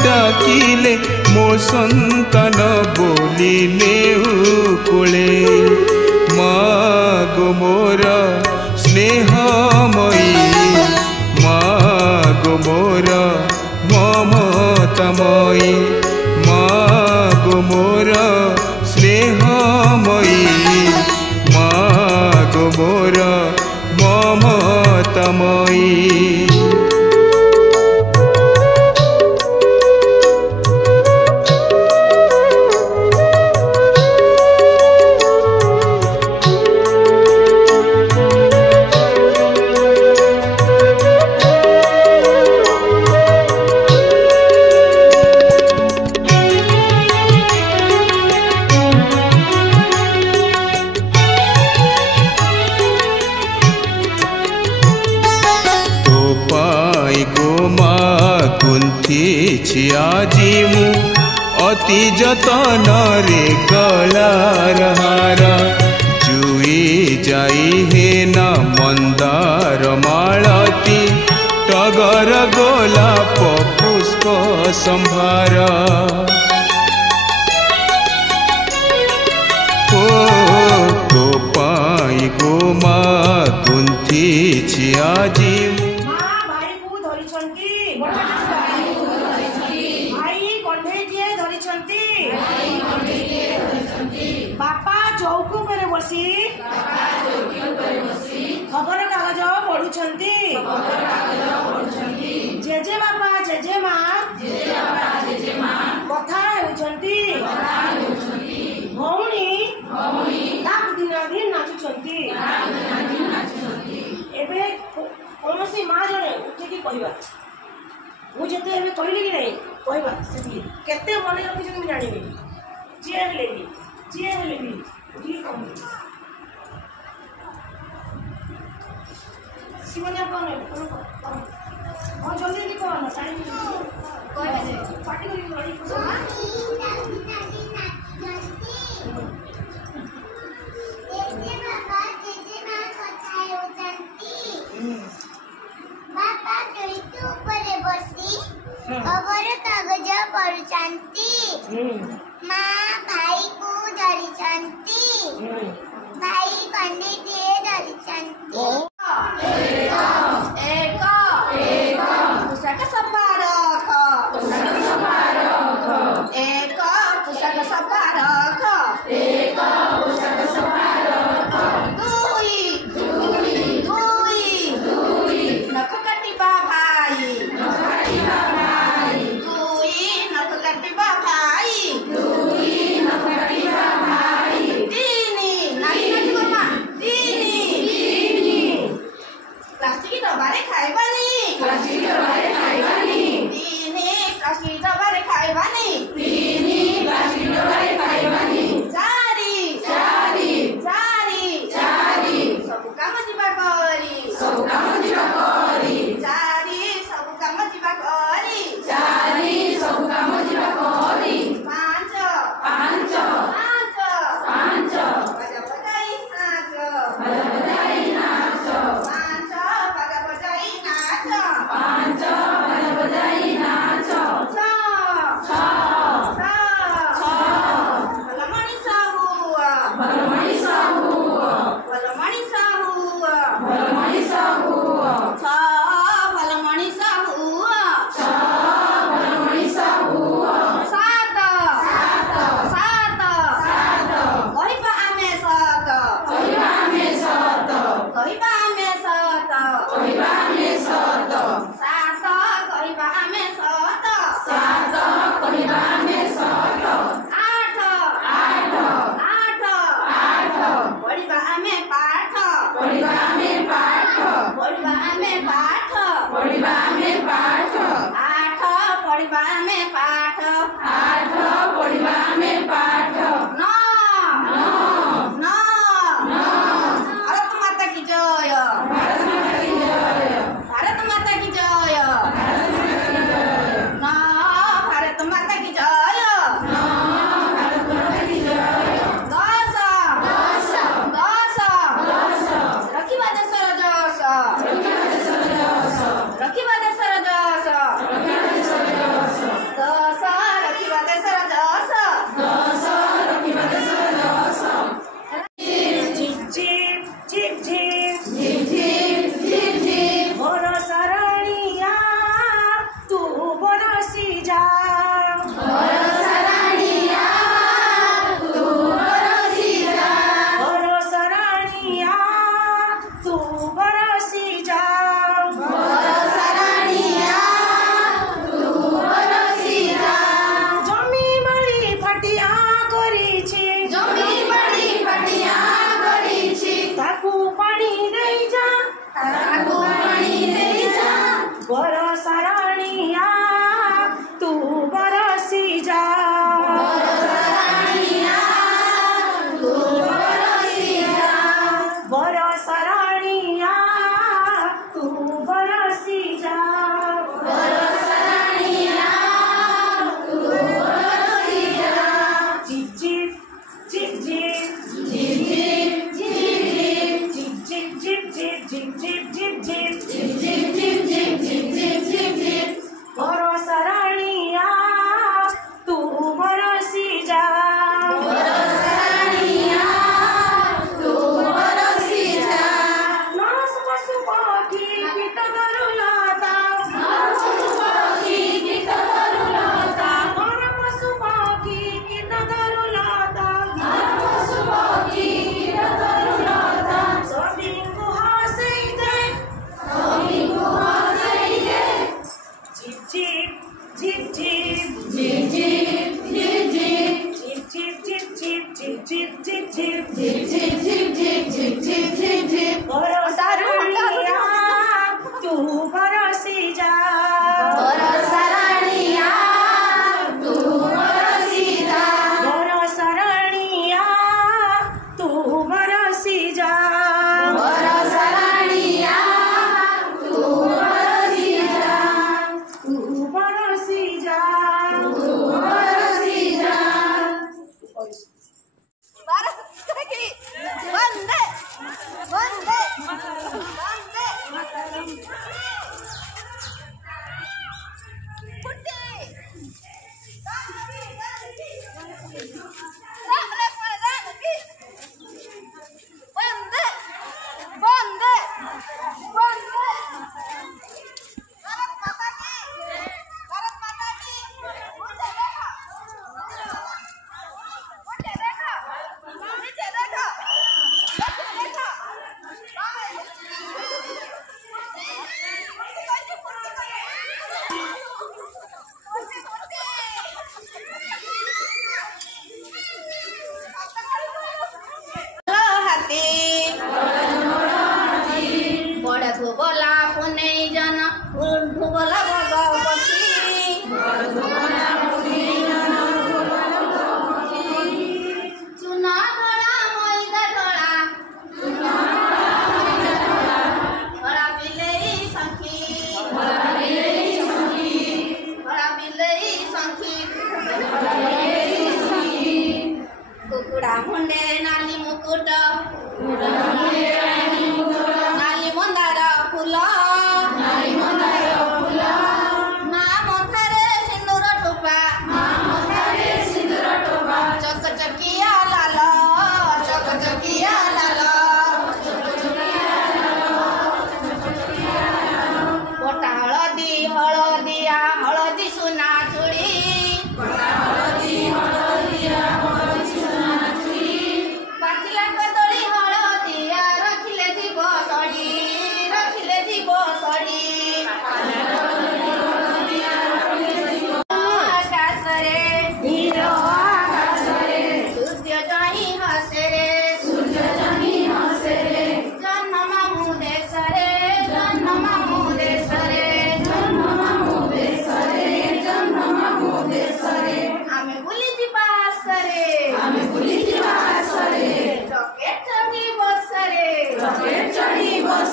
डाकिले मो संतान बोली नेउ कोले मागो मोर स्नेहमयी मागो मोर ममतामयी मागो मोर स्नेहमयी मागो मोर ममतामयी। आजी मु अति जतन रे गलार हार जुई जाई हे न मंदार मालती टगर गोलाप पुष्प संभार तो पाई गो मा कुंथी आजी बापा चौक पर बसी खबर कागज पढ़ुछंती जेजे बापा जेजे माँ कथा हेउछंती भौणी ताक दिन दिन नाचुछंती एबे कोनोसी माँ जने उठिकी कहबा मु जते एबे कहली कि नहीं कहबा सेठी केते मने रखिछ कि जानिबे जे लेबी जे लेबी उठी कहू सिमनिया कौन और जल्दी लिखो ना साड़ी कोई बजे पार्टी करी बड़ी बापा तो ऊपर बसी खबर कागज पढ़ुचंती माँ भाई को धरिचंती भाई कन्ने दिए धरिचंती पुस्तक सपारक एक पुस्तक सपारक दुई नख कटिबा भाई दुई नख कटिबा भाई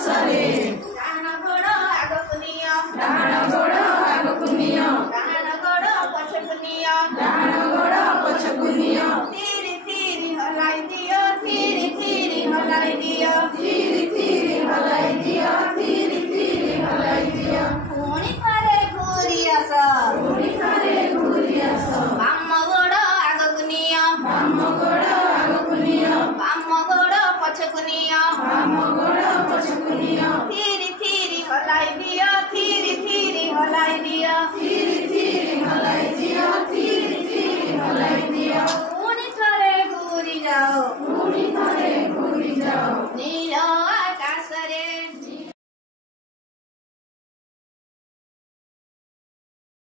सरे